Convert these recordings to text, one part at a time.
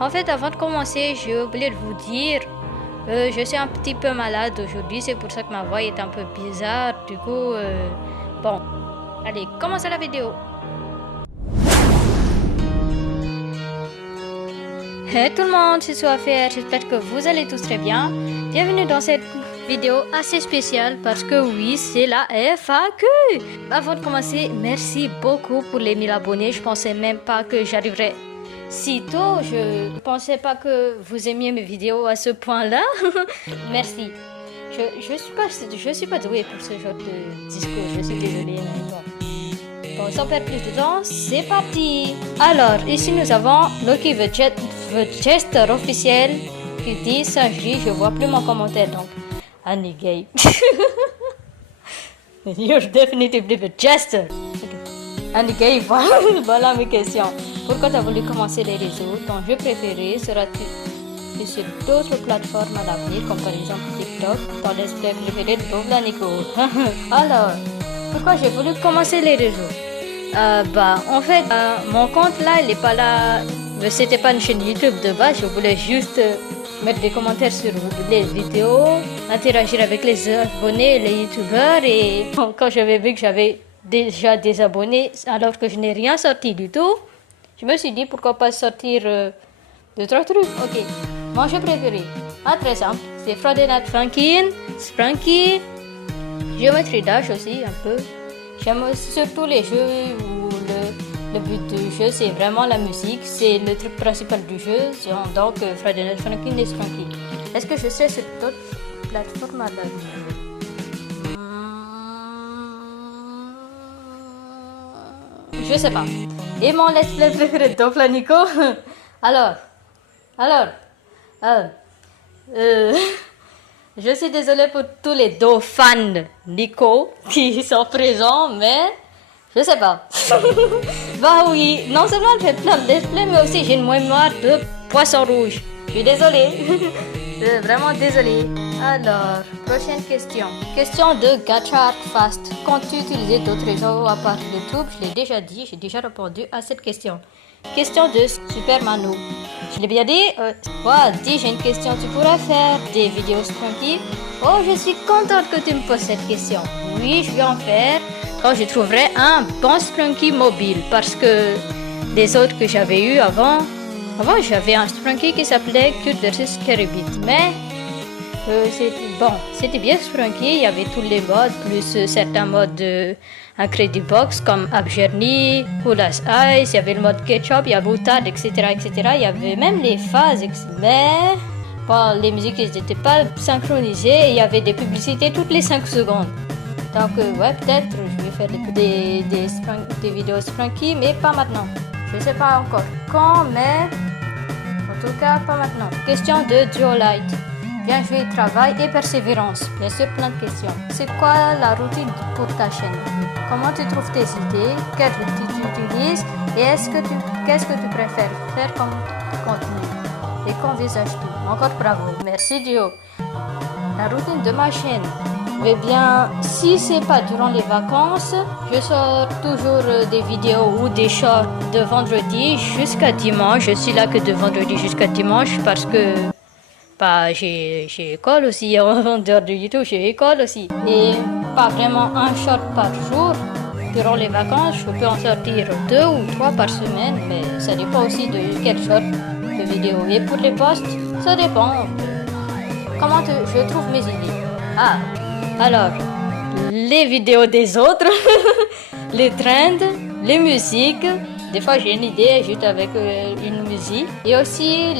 En fait, avant de commencer, j'ai oublié de vous dire, je suis un petit peu malade aujourd'hui, c'est pour ça que ma voix est un peu bizarre. Du coup, bon, allez, commençons la vidéo. Hey tout le monde, c'est Sophia, j'espère que vous allez tous très bien. Bienvenue dans cette vidéo assez spéciale parce que oui, c'est la FAQ. Avant de commencer, merci beaucoup pour les 1000 abonnés. Je pensais même pas que j'arriverais si tôt. Je pensais pas que vous aimiez mes vidéos à ce point-là. Merci. Je suis pas douée pour ce genre de discours. Je suis désolée. Mais bon. Bon, sans perdre plus de temps, c'est parti. Alors, ici nous avons Loki the Jester officiel qui dit singerie, je vois plus mon commentaire donc. Annie Gay. You're definitively the Jester. Annie Gay, voilà mes questions. Pourquoi tu as voulu commencer les réseaux? Ton jeu préféré sera-t-il sur d'autres plateformes à l'avenir, comme par exemple TikTok? Ton let's play préféré de Bobla Nico. Alors, pourquoi j'ai voulu commencer les réseaux? En fait, mon compte là, il est pas là. C'était pas une chaîne YouTube de base. Je voulais juste mettre des commentaires sur les vidéos, interagir avec les abonnés, les youtubeurs. Et quand j'avais vu que j'avais déjà des abonnés, alors que je n'ai rien sorti du tout, je me suis dit pourquoi pas sortir 2-3 trucs. Ok, mon jeu préféré, très simple, c'est Friday Night Funkin', Sprunky, Geometry Dash aussi un peu. J'aime surtout les jeux où le but du jeu c'est vraiment la musique, c'est le truc principal du jeu, donc Friday Night Funkin' et Sprunky. Est-ce que je serai sur d'autres plateformes à l'avenir? Je sais pas. Et mon let's play préféré de Bobla Nico? Alors, je suis désolée pour tous les fans Nico qui sont présents, mais je sais pas. Bah oui, non seulement elle fait plein de let's play, mais aussi j'ai une mémoire de poisson rouge. Je suis désolée. Vraiment désolée. Alors, prochaine question. Question de Gacha Fast. Comptes-tu utiliser d'autres réseaux à part YouTube? Je l'ai déjà dit, j'ai déjà répondu à cette question. Question de Super Manu. Je l'ai bien dit. Dis, j'ai une question. Tu pourras faire des vidéos Sprunky? Oh, je suis contente que tu me poses cette question. Oui, je vais en faire quand je trouverai un bon Sprunky mobile. Parce que les autres que j'avais eu avant j'avais un Sprunky qui s'appelait Cute vs Caribbean. Mais c'était bien Sprunky. Il y avait tous les modes, plus certains modes Incredibox Box comme Abjourney, Cool as Ice, il y avait le mode Ketchup, il y avait Boutade, etc., etc. Il y avait même les phases, mais les musiques n'étaient pas synchronisées et il y avait des publicités toutes les 5 secondes. Donc peut-être je vais faire des vidéos Sprunky, mais pas maintenant. Je sais pas encore quand, mais en tout cas pas maintenant. Question de Duolite. Bien joué, travail et persévérance. Bien sûr, plein de questions. C'est quoi la routine pour ta chaîne? Comment tu trouves tes idées? Quels outils tu utilises? Et qu'est-ce que tu préfères faire comme contenu? Et qu'envisages-tu? Encore bravo. Merci Dio. La routine de ma chaîne. Eh bien, si c'est pas durant les vacances, je sors toujours des vidéos ou des shorts de vendredi jusqu'à dimanche. Je suis là que de vendredi jusqu'à dimanche parce que j'ai école aussi, en dehors de YouTube, j'ai école aussi. Et pas vraiment un short par jour. Durant les vacances, je peux en sortir 2 ou 3 par semaine, mais ça dépend aussi de quel short de vidéo. Et pour les posts, ça dépend. Comment je trouve mes idées? Alors, les vidéos des autres, les trends, les musiques. Des fois, j'ai une idée juste avec une musique. Et aussi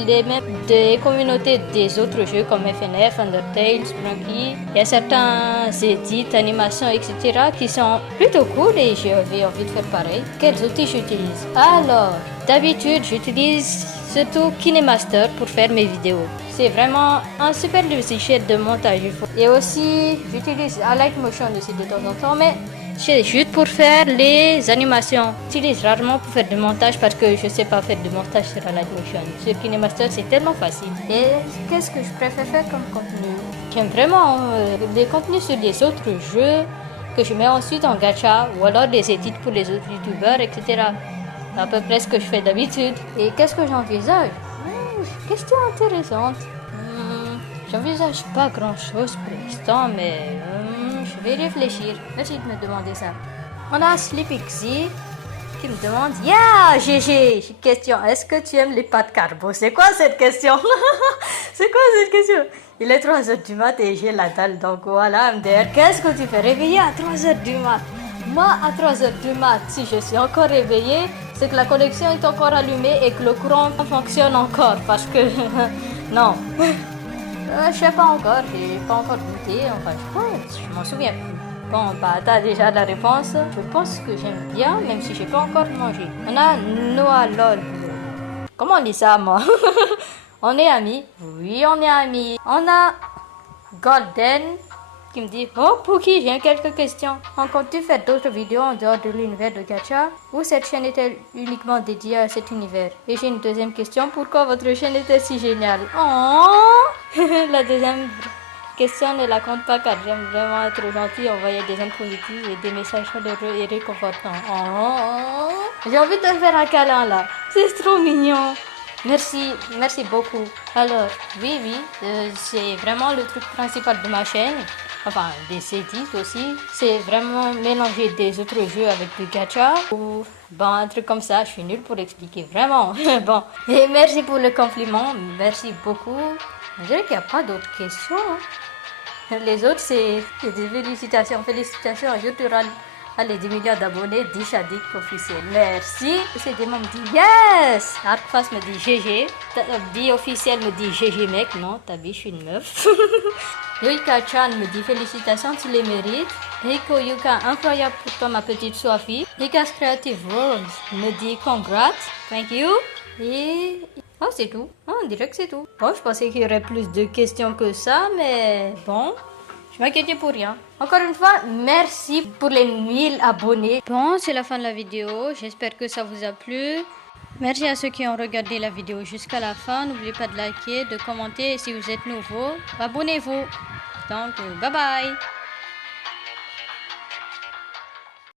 des communautés des autres jeux comme FNF, Undertale, Sprunky. Il y a certains edits, animations, etc. qui sont plutôt cool et j'avais envie de faire pareil. Quels outils j'utilise? Alors, d'habitude, j'utilise surtout KineMaster pour faire mes vidéos. C'est vraiment un super logiciel de montage. Et aussi, j'utilise Lightmotion aussi de temps en temps, mais c'est juste pour faire les animations. J'utilise rarement pour faire du montage parce que je ne sais pas faire du montage sur Lightmotion. Sur KineMaster, c'est tellement facile. Et qu'est-ce que je préfère faire comme contenu? J'aime vraiment les contenus sur les autres jeux que je mets ensuite en gacha ou alors des edits pour les autres youtubeurs, etc. C'est à peu près ce que je fais d'habitude. Et qu'est-ce que j'envisage? Question intéressante. J'envisage pas grand-chose pour l'instant, mais je vais réfléchir. Merci de me demander ça. On a Sleepixy qui me demande Yeah, GG, question. Est-ce que tu aimes les pâtes carbo? C'est quoi cette question? C'est quoi cette question? Il est 3h du mat et j'ai la dalle, donc voilà, MDR. Qu'est-ce que tu fais réveiller à 3h du mat? Moi, à 3h du mat, si je suis encore réveillée, c'est que la connexion est encore allumée et que le courant fonctionne encore. Parce que, non. Je sais pas encore, j'ai pas encore goûté. Enfin, je m'en souviens plus. Bon, bah, t'as déjà la réponse. Je pense que j'aime bien, même si j'ai pas encore mangé. On a Noah LOL. Comment on lit ça, moi? On est amis? Oui, on est amis. On a Golden qui me dit Oh, Pookie, j'ai quelques questions. Comptes-tu faire d'autres vidéos en dehors de l'univers de Gacha ou cette chaîne est-elle uniquement dédiée à cet univers? Et j'ai une deuxième question pourquoi votre chaîne était si géniale? Oh La deuxième question ne la compte pas car j'aime vraiment être gentil, envoyer des ondes positives et des messages chaleureux et réconfortants. Oh J'ai envie de te faire un câlin là. C'est trop mignon. Merci beaucoup. Alors, oui, c'est vraiment le truc principal de ma chaîne. Enfin, des edits aussi. C'est vraiment mélanger des autres jeux avec du gacha ou un truc comme ça. Je suis nulle pour expliquer, vraiment. Bon, et merci pour le compliment. Merci beaucoup. Je dirais qu'il n'y a pas d'autres questions. Les autres, c'est des félicitations. Félicitations, un jour tu auras les 10 millions d'abonnés, dit Shadik officiel. Merci. C'est des membres me dit yes. Arcfast me dit GG. Bi officiel me dit GG mec. Non, t'as vu, je suis une meuf. Yoika-chan me dit félicitations, tu les mérites. Rico Yuka, incroyable pour toi ma petite Sophie. Rikas Creative World me dit congrats, thank you. Et c'est tout. On dirait que c'est tout. Bon, je pensais qu'il y aurait plus de questions que ça, mais bon, je m'inquiétais pour rien. Encore une fois, merci pour les 1000 abonnés. Bon, c'est la fin de la vidéo. J'espère que ça vous a plu. Merci à ceux qui ont regardé la vidéo jusqu'à la fin. N'oubliez pas de liker, de commenter. Et si vous êtes nouveau, abonnez-vous. Donc, bye bye.